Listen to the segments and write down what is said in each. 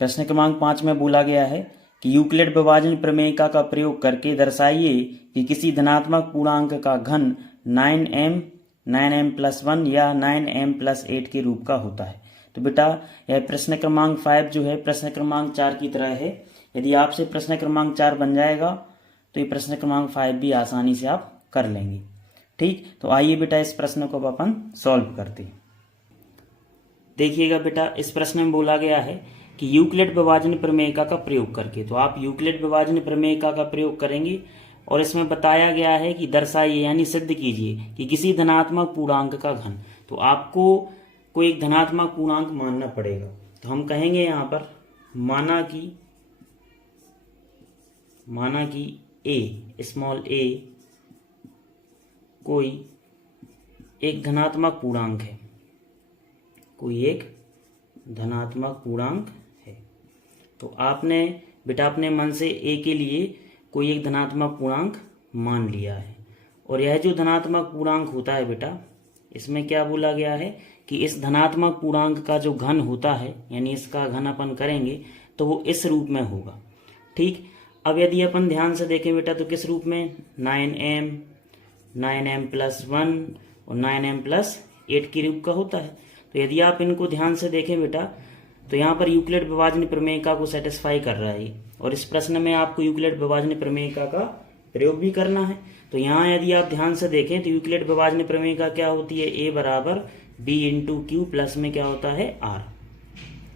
प्रश्न क्रमांक 5 में बोला गया है कि यूक्लिड विभाजन प्रमेयिका का प्रयोग करके दर्शाइए कि किसी धनात्मक पूर्णांक का घन 9m 9m+1 या 9m+8 के रूप का होता है। तो बेटा यह प्रश्न क्रमांक 5 जो है प्रश्न क्रमांक 4 की तरह है। यदि आपसे प्रश्न क्रमांक 4 बन जाएगा तो ये प्रश्न क्रमांक 5 भी आसानी से आप कर लेंगे। ठीक, तो आइए बेटा इस प्रश्न को अपन सॉल्व करते हैं। देखिएगा बेटा, इस प्रश्न में बोला गया है कि यूक्लिड विभाजन प्रमेयिका का प्रयोग करके, तो आप यूक्लिड विभाजन प्रमेयिका का प्रयोग करेंगे और इसमें बताया गया है कि दर्शाइए यानी सिद्ध कीजिए कि किसी धनात्मक पूर्णांक का घन। तो आपको कोई एक धनात्मक पूर्णांक मानना पड़ेगा। तो हम कहेंगे यहाँ पर माना कि ए स्मॉल ए कोई एक धनात्मक पूर्णांक है, कोई एक धनात्मक पूर्णांक है। तो आपने बेटा अपने मन से ए के लिए कोई एक धनात्मक पूर्णांक मान लिया है और यह जो धनात्मक पूर्णांक होता है बेटा, इसमें क्या बोला गया है कि इस धनात्मक पूर्णांक का जो घन होता है यानी इसका घन अपन करेंगे तो वो इस रूप में होगा। ठीक, अब यदि अपन ध्यान से देखें बेटा तो किस रूप में, 9m 9m+1 और 9m+8 के रूप का होता है। तो यदि आप इनको ध्यान से देखें बेटा तो यहाँ पर यूक्लिड विभाजन प्रमेयिका को सेटिस्फाई कर रहा है और इस प्रश्न में आपको यूक्लिड विभाजन प्रमेयिका का प्रयोग भी करना है। तो यहाँ यदि आप ध्यान से देखें तो यूक्लिड विभाजन प्रमेयिका क्या होती है, a बराबर b इंटू क्यू प्लस में क्या होता है r,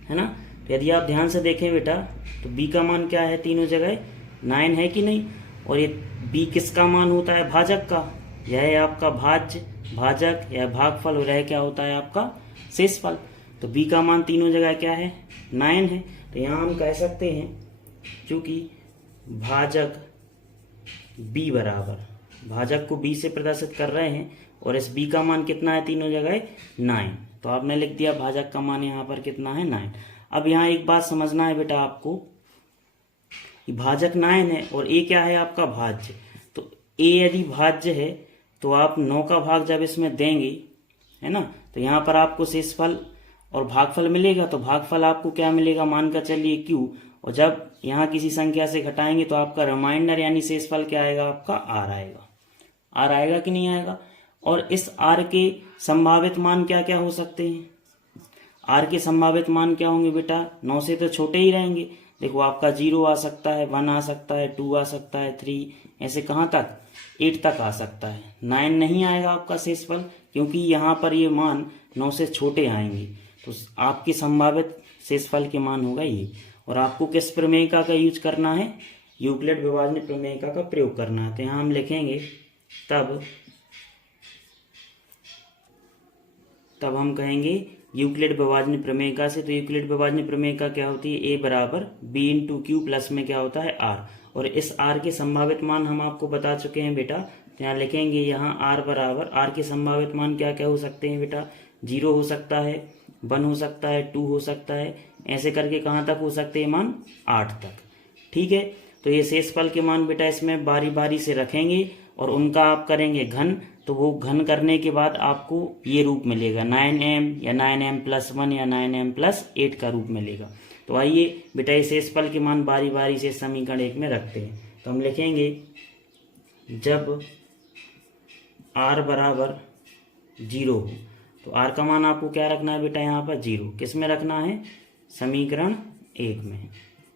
है ना। तो यदि आप ध्यान से देखें बेटा तो b का मान क्या है, तीनों जगह 9 है कि नहीं, और ये b किसका मान होता है, भाजक का। यह है आपका भाजक या भागफल और यह क्या होता है आपका शेषफल। तो b का मान तीनों जगह क्या है, 9 है। तो यहाँ हम कह सकते हैं चूंकि भाजक b बराबर, भाजक को b से प्रदर्शित कर रहे हैं और इस b का मान कितना है, तीनों जगह 9। तो आपने लिख दिया भाजक का मान यहाँ पर कितना है, 9। अब यहाँ एक बात समझना है बेटा आपको कि भाजक 9 है और a क्या है आपका भाज्य। तो a यदि भाज्य है तो आप 9 का भाग जब इसमें देंगे, है ना, तो यहाँ पर आपको शेषफल और भागफल मिलेगा। तो भागफल आपको क्या मिलेगा, मान कर चलिए q, और जब यहाँ किसी संख्या से घटाएंगे तो आपका रिमाइंडर यानी शेषफल क्या आएगा, आपका r आएगा। r आएगा कि नहीं आएगा। और इस r के संभावित मान क्या क्या हो सकते हैं, r के संभावित मान क्या होंगे बेटा, 9 से तो छोटे ही रहेंगे। देखो आपका 0 आ सकता है, 1 आ सकता है, 2 आ सकता है, 3, ऐसे कहाँ तक, 8 तक आ सकता है। 9 नहीं आएगा आपका शेषफल क्योंकि यहाँ पर ये मान 9 से छोटे आएंगे। तो आपकी संभावित शेषफल के मान होगा ये। और आपको किस प्रमेयिका का यूज करना है, यूक्लिड विभाजन प्रमेयिका का प्रयोग करना है। तो यहाँ हम लिखेंगे तब हम कहेंगे यूक्लिड विभाजन प्रमेयिका से। तो यूक्लिड विभाजन प्रमेयिका क्या होती है, a बराबर b इंटू क्यू प्लस में क्या होता है r, और इस r के संभावित मान हम आपको बता चुके हैं बेटा। तो यहाँ लिखेंगे यहाँ r बराबर, r के संभावित मान क्या क्या हो सकते हैं बेटा, 0 हो सकता है, 1 हो सकता है, 2 हो सकता है, ऐसे करके कहाँ तक हो सकते हैं मान, 8 तक। ठीक है, तो ये शेषफल के मान बेटा इसमें बारी बारी से रखेंगे और उनका आप करेंगे घन। तो वो घन करने के बाद आपको ये रूप मिलेगा, 9m या 9m+1 या 9m+8 का रूप मिलेगा। तो आइए बेटा इस शेषफल के मान बारी बारी से समीकरण 1 में रखते हैं। तो हम लिखेंगे जब r बराबर 0 हो, तो r का मान आपको क्या रखना है बेटा, यहाँ पर 0 किस में रखना है, समीकरण 1 में।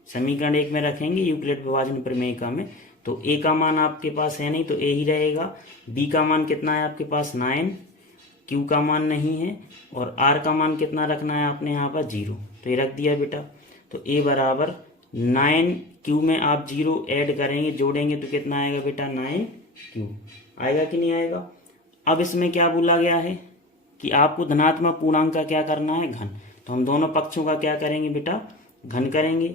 समीकरण 1 में रखेंगे यूक्लिड विभाजन प्रमेयिका में। तो a का मान आपके पास है नहीं तो a ही रहेगा, b का मान कितना है आपके पास 9, q का मान नहीं है, और r का मान कितना रखना है आपने यहाँ पर 0। तो ये रख दिया बेटा। तो a बराबर 9, q में आप 0 ऐड करेंगे, जोड़ेंगे तो कितना आएगा बेटा, 9q आएगा कि नहीं आएगा। अब इसमें क्या बोला गया है कि आपको धनात्मक पूर्णांक का क्या करना है, घन। तो हम दोनों पक्षों का क्या करेंगे बेटा, घन करेंगे।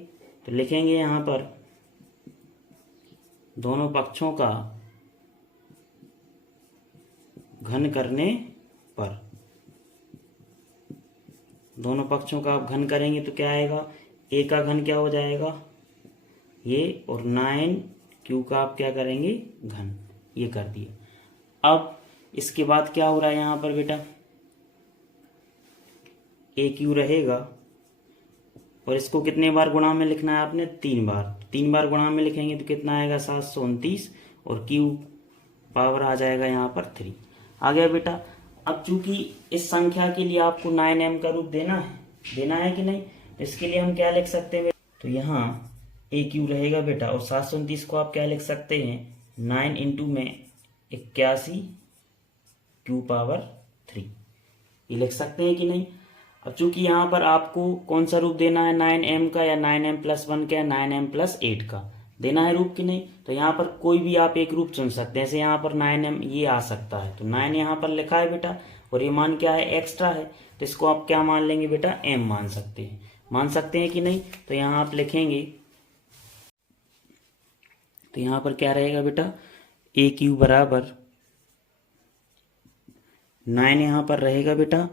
तो लिखेंगे यहाँ पर दोनों पक्षों का घन करने पर, दोनों पक्षों का आप घन करेंगे तो क्या आएगा, a का घन क्या हो जाएगा ये, और 9q का आप क्या करेंगे, घन। ये कर दिया। अब इसके बाद क्या हो रहा है यहाँ पर बेटा, aq रहेगा और इसको कितने बार गुणा में लिखना है आपने? 3 बार। 3 बार गुणा में लिखेंगे तो कितना आएगा? 729 और क्यू पावर आ जाएगा यहाँ पर 3। आ गया बेटा। अब चूंकि इस संख्या के लिए आपको 9m का रूप देना है कि नहीं, इसके लिए हम क्या लिख सकते हैं? तो यहाँ ए क्यू रहेगा बेटा, और 729 को आप क्या लिख सकते हैं? 9 इंटू में 81 क्यू पावर 3, ये लिख सकते हैं कि नहीं? अब चूंकि यहाँ पर आपको कौन सा रूप देना है? 9m का या 9m+1 का या 9m+8 का देना है रूप कि नहीं? तो यहाँ पर कोई भी आप एक रूप चुन सकते हैं। जैसे यहाँ पर 9m ये आ सकता है, तो 9 यहाँ पर लिखा है बेटा, और ये मान क्या है? एक्स्ट्रा है, तो इसको आप क्या मान लेंगे बेटा? m मान सकते हैं कि नहीं? तो यहाँ आप लिखेंगे, तो यहाँ पर क्या रहेगा बेटा? ए क्यू बराबर 9 यहाँ पर रहेगा बेटा,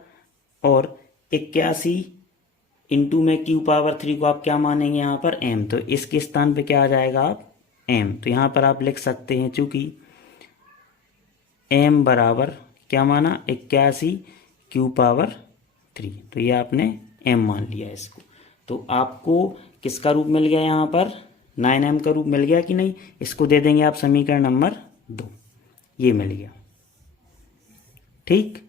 और 81 इंटू में क्यू पावर 3 को आप क्या मानेंगे यहाँ पर? m। तो इसके स्थान पे क्या आ जाएगा आप? m। तो यहाँ पर आप लिख सकते हैं, चूंकि m बराबर क्या माना? 81 क्यू पावर 3, तो ये आपने m मान लिया इसको। तो आपको किसका रूप मिल गया यहाँ पर? 9m का रूप मिल गया कि नहीं? इसको दे देंगे आप समीकरण नंबर 2, ये मिल गया। ठीक,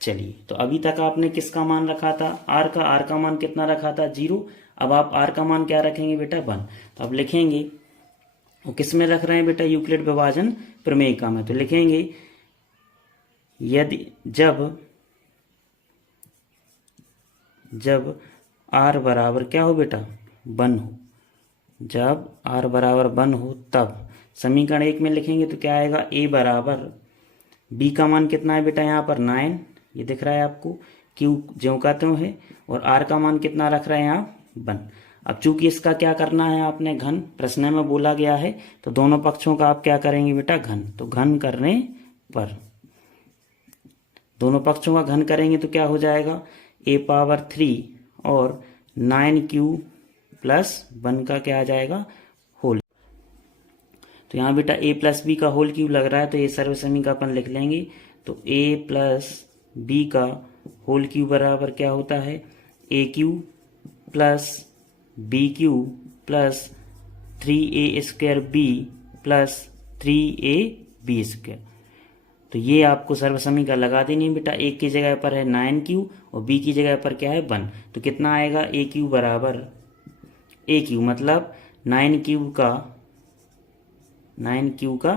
चलिए। तो अभी तक आपने किसका मान रखा था? r का मान कितना रखा था? 0। अब आप r का मान क्या रखेंगे बेटा? 1। तो अब लिखेंगे, वो किस में रख रहे हैं बेटा? यूक्लिड विभाजन प्रमेयिका में। तो लिखेंगे, यदि जब r बराबर क्या हो बेटा? 1 हो। जब r बराबर 1 हो तब समीकरण 1 में लिखेंगे तो क्या आएगा? a बराबर b का मान कितना है बेटा? यहाँ पर 9, ये दिख रहा है आपको, q ज्यों का त्यों है, और r का मान कितना रख रहे हैं यहाँ? 1। अब चूंकि इसका क्या करना है आपने? घन, प्रश्न में बोला गया है, तो दोनों पक्षों का आप क्या करेंगे बेटा? घन। तो घन करने पर दोनों पक्षों का घन करेंगे तो क्या हो जाएगा? a पावर 3 और 9q प्लस 1 का क्या आ जाएगा? होल। तो यहाँ बेटा a प्लस बी का होल क्यूब लग रहा है, तो ये सर्व समीकरण लिख लेंगे। तो a प्लस बी का होल क्यूब बराबर क्या होता है? A cube plus b cube plus 3a² b plus 3ab²। तो ये आपको सर्व समीकरण लगा देनी है बेटा। एक की जगह पर है 9q और b की जगह पर क्या है? 1। तो कितना आएगा? ए क्यू बराबर ए क्यू मतलब 9q का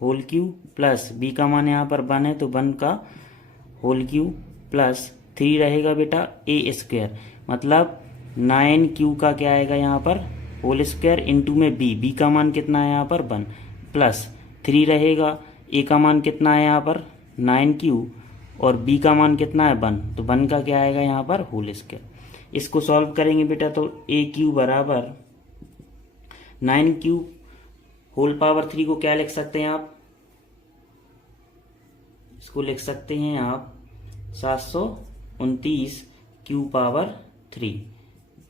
होल क्यूब प्लस b का मान यहाँ पर 1 है, तो 1 का होल क्यूब प्लस 3 रहेगा बेटा a² मतलब 9q का क्या आएगा यहाँ पर? होल स्क्वायर इंटू में b का मान कितना है यहाँ पर? 1 प्लस 3 रहेगा, a का मान कितना है यहाँ पर? 9q और b का मान कितना है? 1, तो 1 का क्या आएगा यहाँ पर? Whole square. इसको सॉल्व करेंगे बेटा, तो ए क्यू बराबर 9q होल पावर 3 को क्या लिख सकते हैं आप? इसको लिख सकते हैं आप 729 क्यू पावर 3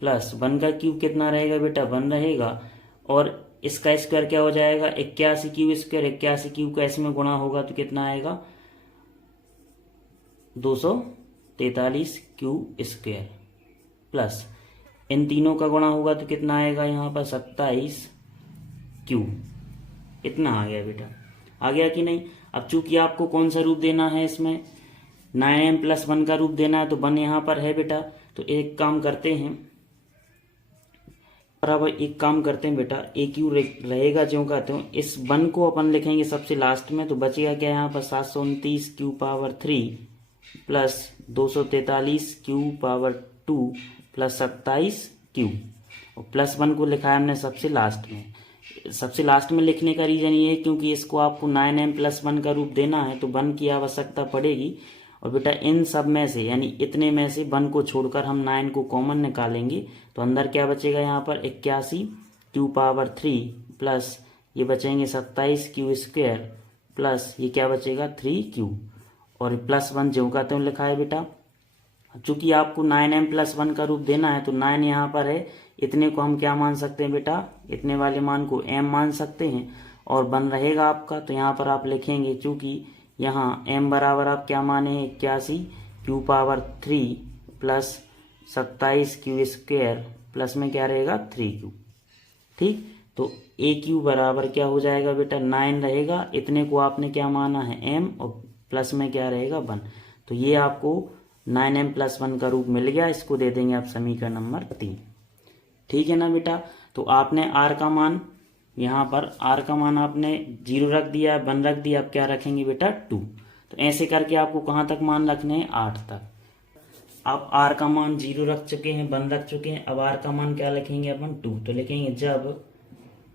प्लस 1 का क्यूब कितना रहेगा बेटा? 1 रहेगा, और इसका स्क्वायर क्या हो जाएगा? 81 क्यू स्क्वायर। 81 क्यूब का इसमें गुणा होगा तो कितना आएगा? 243 क्यू स्क्वायर प्लस इन तीनों का गुणा होगा तो कितना आएगा यहाँ पर? 27 क्यू। इतना आ गया बेटा। आ गया कि नहीं? अब चूंकि आपको कौन सा रूप देना है इसमें? 9m+1 का रूप देना है, तो 1 यहाँ पर है बेटा। तो एक काम करते हैं, बराबर एक काम करते हैं बेटा, ए क्यू रहेगा ज्यों का त्यों। इस 1 को अपन लिखेंगे सबसे लास्ट में, तो बचेगा क्या यहाँ पर? 729 Q power 3 plus 243 Q power 2 plus 27 Q, और प्लस 1 को लिखा है हमने सबसे लास्ट में। सबसे लास्ट में लिखने का रीजन ये है क्योंकि इसको आपको 9m+1 का रूप देना है, तो 1 की आवश्यकता पड़ेगी। और बेटा इन सब में से यानी इतने में से 1 को छोड़कर हम 9 को कॉमन निकालेंगे, तो अंदर क्या बचेगा यहाँ पर? 81 क्यू पावर 3 प्लस ये बचेंगे 27 क्यू स्क्वायर प्लस ये क्या बचेगा? 3q, और प्लस 1 ज्यों का त्यों लिखा है बेटा। चूंकि आपको 9m+1 का रूप देना है, तो 9 यहाँ पर है, इतने को हम क्या मान सकते हैं बेटा? इतने वाले मान को m मान सकते हैं, और 1 रहेगा आपका। तो यहाँ पर आप लिखेंगे, चूंकि यहाँ m बराबर आप क्या माने हैं? 81 Q power 3 plus 27 Q square plus में क्या रहेगा 3q। ठीक, तो AQ बराबर क्या हो जाएगा बेटा 9 रहेगा, इतने को आपने क्या माना है m, और प्लस में क्या रहेगा 1। तो ये आपको 9m+1 का रूप मिल गया, इसको दे देंगे आप समीकरण नंबर 3। ठीक है ना बेटा। तो आपने r का मान, यहाँ पर r का मान आपने 0 रख दिया, 1 रख दिया, अब क्या रखेंगे बेटा 2। तो ऐसे करके आपको कहाँ तक मान रखने हैं 8 तक। आप r का मान 0 रख चुके हैं, 1 रख चुके हैं, अब r का मान क्या लिखेंगे अपन 2। तो लिखेंगे जब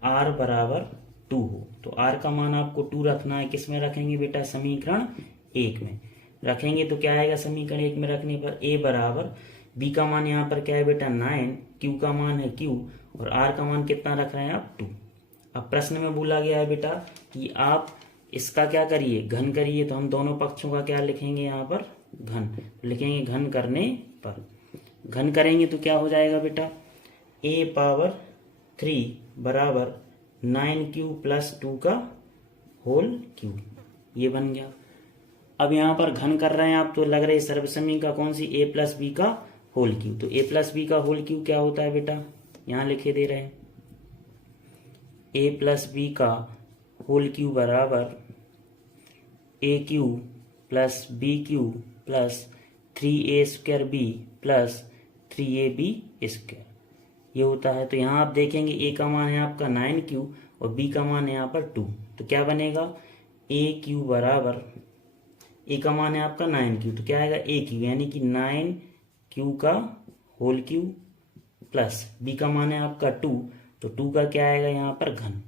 r बराबर 2 हो, तो r का मान आपको 2 रखना है, किस में रखेंगे बेटा समीकरण 1 में रखेंगे। तो क्या आएगा समीकरण 1 में रखने पर a बराबर, b का मान यहाँ पर क्या है बेटा 9, q का मान है q, और r का मान कितना रख रहे हैं आप 2। अब प्रश्न में बोला गया है बेटा कि आप इसका क्या करिए घन करिए, तो हम दोनों पक्षों का क्या लिखेंगे यहाँ पर घन, लिखेंगे घन करने पर। घन करेंगे तो क्या हो जाएगा बेटा a पावर 3 बराबर 9q + 2 का होल क्यूब, ये बन गया। अब यहाँ पर घन कर रहे हैं आप, तो लग रही सर्वसमीका कौन सी a + b का होल क्यूब। तो a + b का होल क्यूब क्या होता है बेटा, यहाँ लिखे दे रहे हैं a + b का होल क्यूब बराबर AQ + BQ + 3a² b + 3ab², ये होता है। तो यहाँ आप देखेंगे a का मान है आपका 9q और b का मान है यहाँ पर 2। तो क्या बनेगा AQ बराबर, a का मान है आपका 9q, तो क्या आएगा AQ यानी कि 9q का होल क्यूब प्लस b का मान है आपका 2, तो 2 का क्या आएगा यहाँ पर घन,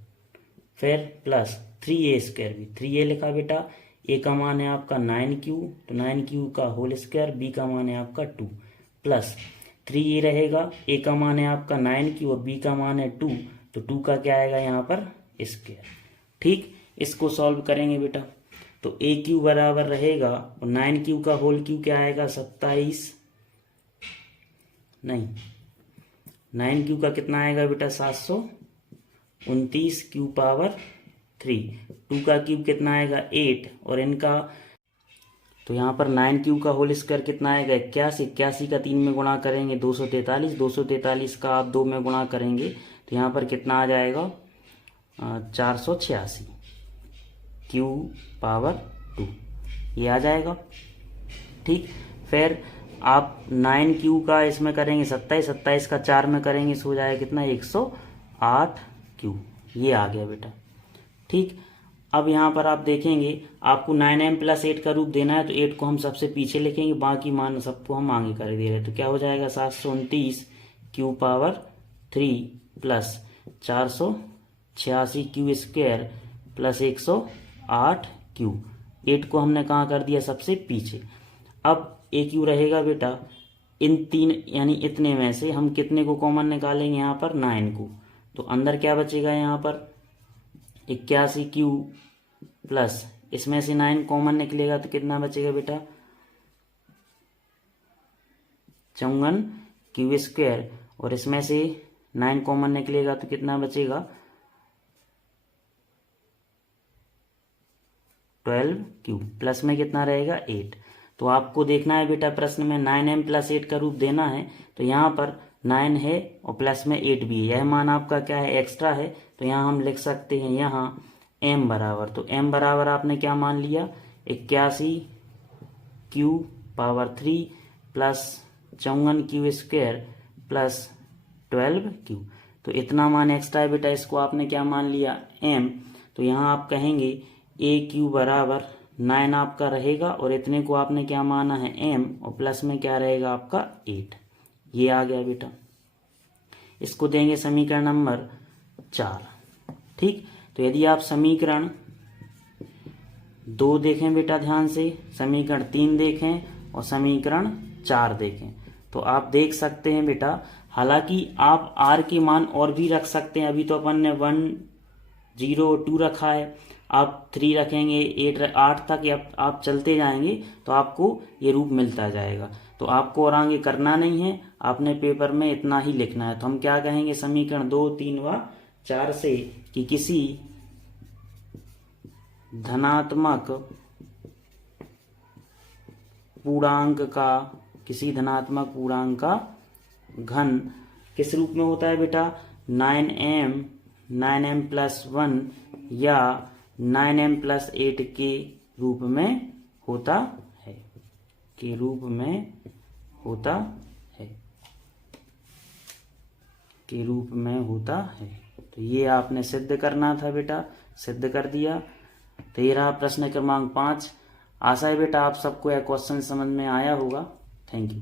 फिर प्लस 3a² b, 3a लिखा बेटा, a का मान है आपका 9q, तो 9q का होल स्क्वायर, b का मान है आपका 2 प्लस 3a रहेगा, a का मान है आपका 9q और b का मान है 2, तो 2 का क्या आएगा यहाँ पर स्क्वायर। ठीक, इसको सॉल्व करेंगे बेटा, तो AQ बराबर रहेगा, और 9q का होल क्यूब क्या आएगा 27, नहीं 9q का कितना आएगा बेटा 729 q पावर 3, 2 का क्यूब कितना आएगा 8, और इनका तो यहाँ पर 9q का होल स्क्वायर कितना आएगा 81, 81 का 3 में गुणा करेंगे 243, 243 का आप 2 में गुणा करेंगे तो यहाँ पर कितना आ जाएगा 486 q पावर 2, ये आ जाएगा। ठीक, फिर आप 9q का इसमें करेंगे 27, 27 का 4 में करेंगे सो जाएगा कितना 108 q, ये आ गया बेटा। ठीक, अब यहाँ पर आप देखेंगे आपको 9m+8 का रूप देना है, तो 8 को हम सबसे पीछे लिखेंगे, बाकी मान सबको हम आगे कर दे रहे हैं। तो क्या हो जाएगा 729 q power 3 plus 486 q² plus 108 q, 8 को हमने कहाँ कर दिया सबसे पीछे। अब AQ रहेगा बेटा इन तीन यानी इतने में से हम कितने को कॉमन निकालेंगे यहाँ पर 9 को, तो अंदर क्या बचेगा यहाँ पर 81 q प्लस इसमें से 9 कॉमन निकलेगा तो कितना बचेगा बेटा 54 q², और इसमें से 9 कॉमन निकलेगा तो कितना बचेगा 12 q, प्लस में कितना रहेगा 8। तो आपको देखना है बेटा प्रश्न में 9m+8 का रूप देना है, तो यहाँ पर 9 है और प्लस में 8 भी है, यह मान आपका क्या है एक्स्ट्रा है, तो यहाँ हम लिख सकते हैं यहाँ m बराबर, तो m बराबर आपने क्या मान लिया 81 q power 3 plus 54 q² plus 12 q, तो इतना मान एक्स्ट्रा है बेटा, इसको आपने क्या मान लिया m। तो यहाँ आप कहेंगे AQ बराबर 9 आपका रहेगा और इतने को आपने क्या माना है m, और प्लस में क्या रहेगा आपका 8, ये आ गया बेटा। इसको देंगे समीकरण नंबर 4। ठीक, तो यदि आप समीकरण 2 देखें बेटा ध्यान से, समीकरण 3 देखें और समीकरण 4 देखें, तो आप देख सकते हैं बेटा, हालांकि आप r के मान और भी रख सकते हैं, अभी तो अपन ने 1 0 2 रखा है, आप 3 रखेंगे 8 तक या आप चलते जाएंगे तो आपको ये रूप मिलता जाएगा। तो आपको और आगे करना नहीं है, आपने पेपर में इतना ही लिखना है। तो हम क्या कहेंगे समीकरण 2 3 व 4 से कि किसी धनात्मक पूर्णांक का घन किस रूप में होता है बेटा, 9m प्लस 1 या 9m प्लस 8 के रूप में होता है, के रूप में होता है, के रूप में होता है। तो ये आपने सिद्ध करना था बेटा, सिद्ध कर दिया। तो ये रहा प्रश्न क्रमांक 5। आशा है बेटा आप सबको यह क्वेश्चन समझ में आया होगा। Thank you.